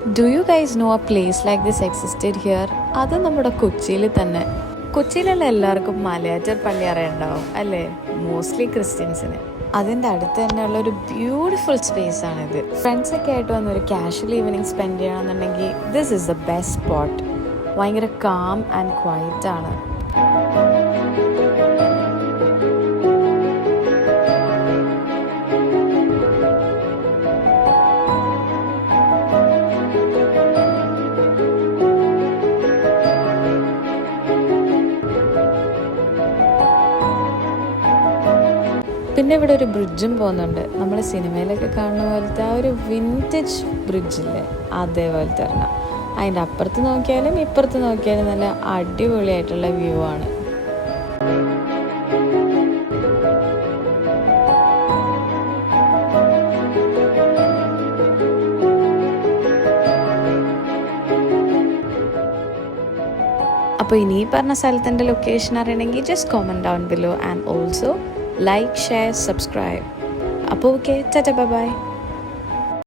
Do you guys know a place like this existed here? അത് നമ്മുടെ കൊച്ചിയിൽ തന്നെ. കൊച്ചിയിലുള്ള എല്ലാവർക്കും മലയാറ്റൂർ പള്ളി അറിയണ്ടാവും അല്ലേ, മോസ്റ്റ്ലി ക്രിസ്ത്യൻസിന്. അതിൻ്റെ അടുത്ത് തന്നെയുള്ള ഒരു ബ്യൂട്ടിഫുൾ സ്പേസ് ആണിത്. ഫ്രണ്ട്സൊക്കെ ആയിട്ട് വന്ന് ഒരു കാഷ്വൽ ഈവനിങ് സ്പെൻഡ് ചെയ്യണമെന്നുണ്ടെങ്കിൽ this is the best spot. ഭയങ്കര കാം ആൻഡ് ക്വയറ്റ് ആണ്. പിന്നെ ഇവിടെ ഒരു ബ്രിഡ്ജും പോകുന്നുണ്ട്. നമ്മൾ സിനിമയിലൊക്കെ കാണുന്ന പോലത്തെ ആ ഒരു വിൻറ്റേജ് ബ്രിഡ്ജില്ലേ, അതേപോലത്തെ ഒരെണ്ണം. അതിൻ്റെ അപ്പുറത്ത് നോക്കിയാലും ഇപ്പുറത്ത് നോക്കിയാലും നല്ല അടിപൊളിയായിട്ടുള്ള വ്യൂ ആണ്. അപ്പോൾ ഇനി പറഞ്ഞ സ്ഥലത്തിൻ്റെ ലൊക്കേഷൻ അറിയണമെങ്കിൽ just comment down below and also like, share, subscribe. അപ്പോൾ ഓക്കെ, ടാറ്റാ, ബൈ ബൈ.